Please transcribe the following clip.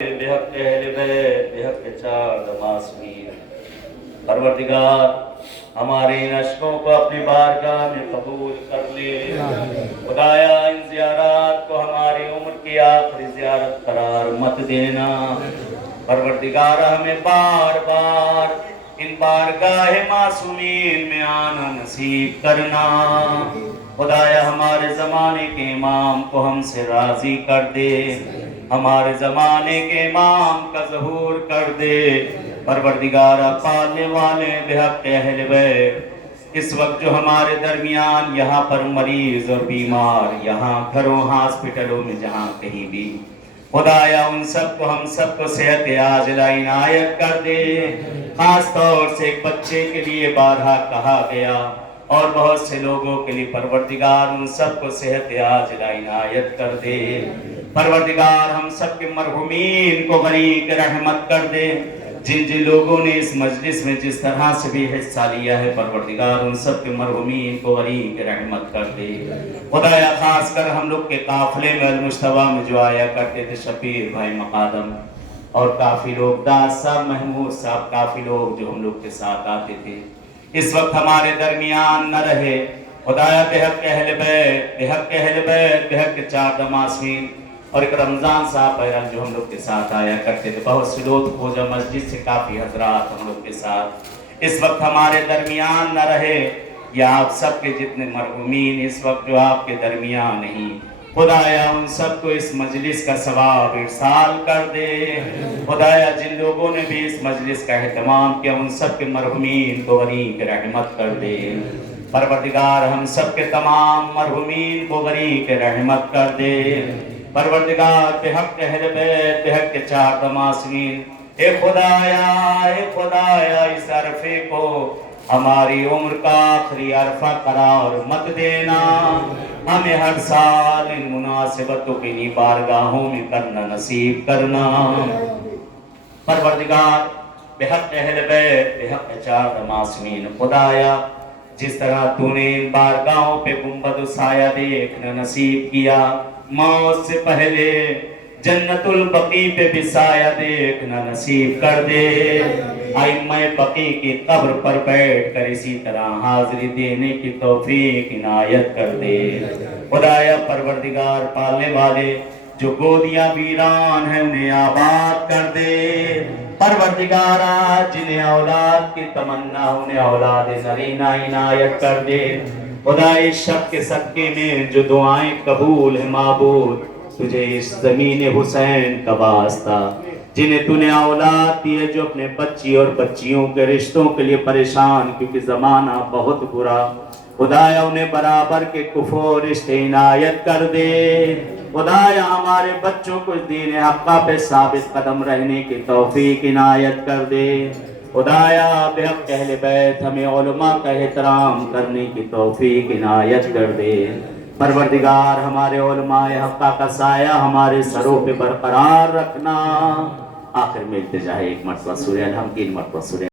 بحق اہل بیت بحق چار معصومین، پروردگار ہمارے ان اشکوں کو اپنی بارگاہ میں قبول کر لے۔ خدایا ان زیارات کو ہماری عمر کی آخری زیارت قرار مت دینا۔ پروردگار ہمیں بار بار ان بارگاہ معصومین میں آنا نصیب کرنا۔ خدایا ہمارے زمانے کے امام کو ہم سے راضی کر دے، ہمارے زمانے کے امام کا ظہور کر دے۔ پروردگار پالنے والے بحق اہل بیت، اس وقت جو ہمارے درمیان یہاں پر مریض اور بیمار، یہاں گھروں ہاسپٹلوں میں جہاں کہیں بھی، خدایا ان سب کو ہم سب کو صحت عاجلہ عنایت کر دے۔ خاص طور سے ایک بچے کے لیے بارہا کہا گیا اور بہت سے لوگوں کے لیے پروردگار ان سب کو صحت عاجلہ عنایت کر دے۔ پروردگار ہم سب کے مرحومین کو غریق رحمت کر دے۔ جن جن لوگوں نے اس مجلس میں جس طرح سے بھی حصہ لیا ہے، پروردگار ان سب کے مرحومین کو غریق رحمت کر دے۔ خدایا خاص کر ہم لوگ کے قافلے میں المجتبیٰ میں جو آیا کرتے تھے شبیر بھائی مقادم اور کافی لوگ، داس صاحب، محمود صاحب، کافی لوگ جو ہم لوگ کے ساتھ آتے تھے، اس وقت ہمارے درمیان نہ رہے۔ خدایا بحق اہل بیت بحق اہل بیت بحق چار معصومین، اور ایک رمضان صاحب بہرحال جو ہم لوگ کے ساتھ آیا کرتے تھے، بہت سے لوگ کھوجا مسجد سے کافی حضرات ہم لوگ کے ساتھ اس وقت ہمارے درمیان نہ رہے، یا آپ سب کے جتنے مرحومین اس وقت جو آپ کے درمیان نہیں، خدایا ان سب کو اس مجلس کا ثواب ارسال کر دے۔ خدایا جن لوگوں نے بھی اس مجلس کا اہتمام کیا، ان سب کے مرحومین کو غریق رحمت کر دے۔ پروردگار ہم سب کے تمام مرحومین کو غریق رحمت کر دے۔ پروردگار بحق اہل بیت بحق چار معصومین، اے خدایا اس عرفے کو ہماری عمر کا آخری عرفہ قرار مت دینا۔ ہمیں ہر سال ان مناسبتوں کی انہی بارگاہوں میں کرنا نصیب کرنا۔ پروردگار بحق اہل بیت بحق چار معصومین، خدایا جس طرح تو نے ان بارگاہوں پہ گنبد و سایہ دیکھنا نصیب کیا، موت سے پہلے جنت البقیع پہ بھی سایہ دیکھنا نصیب کر دے۔ ائمہ بقیع کی قبر پر بیٹھ کر اسی طرح حاضری دینے کی توفیق عنایت کر دے۔ خدایا پروردگار پالنے والے جو گودیاں ویران ہیں انہیں آباد کر دے۔ پروردگار جنہیں اولاد کی تمنا انہیں اولاد زرینہ عنایت کر دے۔ خدا اس شب کے صدقے میں جو دعائیں قبول ہیں معبود، تجھے اس زمین حسین کا واسطہ، جنہیں تو نے اولاد دی ہے، جو اپنے بچی اور بچیوں کے رشتوں کے لیے پریشان کیونکہ زمانہ بہت برا، خدایا انہیں برابر کے کفو رشتے عنایت کر دے۔ خدایا ہمارے بچوں کو اس دین حقہ پہ ثابت قدم رہنے کی توفیق عنایت کر دے۔ خدایا بحق اہل بیت ہمیں علماء کا احترام کرنے کی توفیق عنایت کر دے۔ پروردگار ہمارے علماء حقہ کا سایہ ہمارے سروں پہ برقرار رکھنا۔ آخر میں التجا ہے ایک مرتبہ سورہ الحمد، 3 مرتبہ سورہ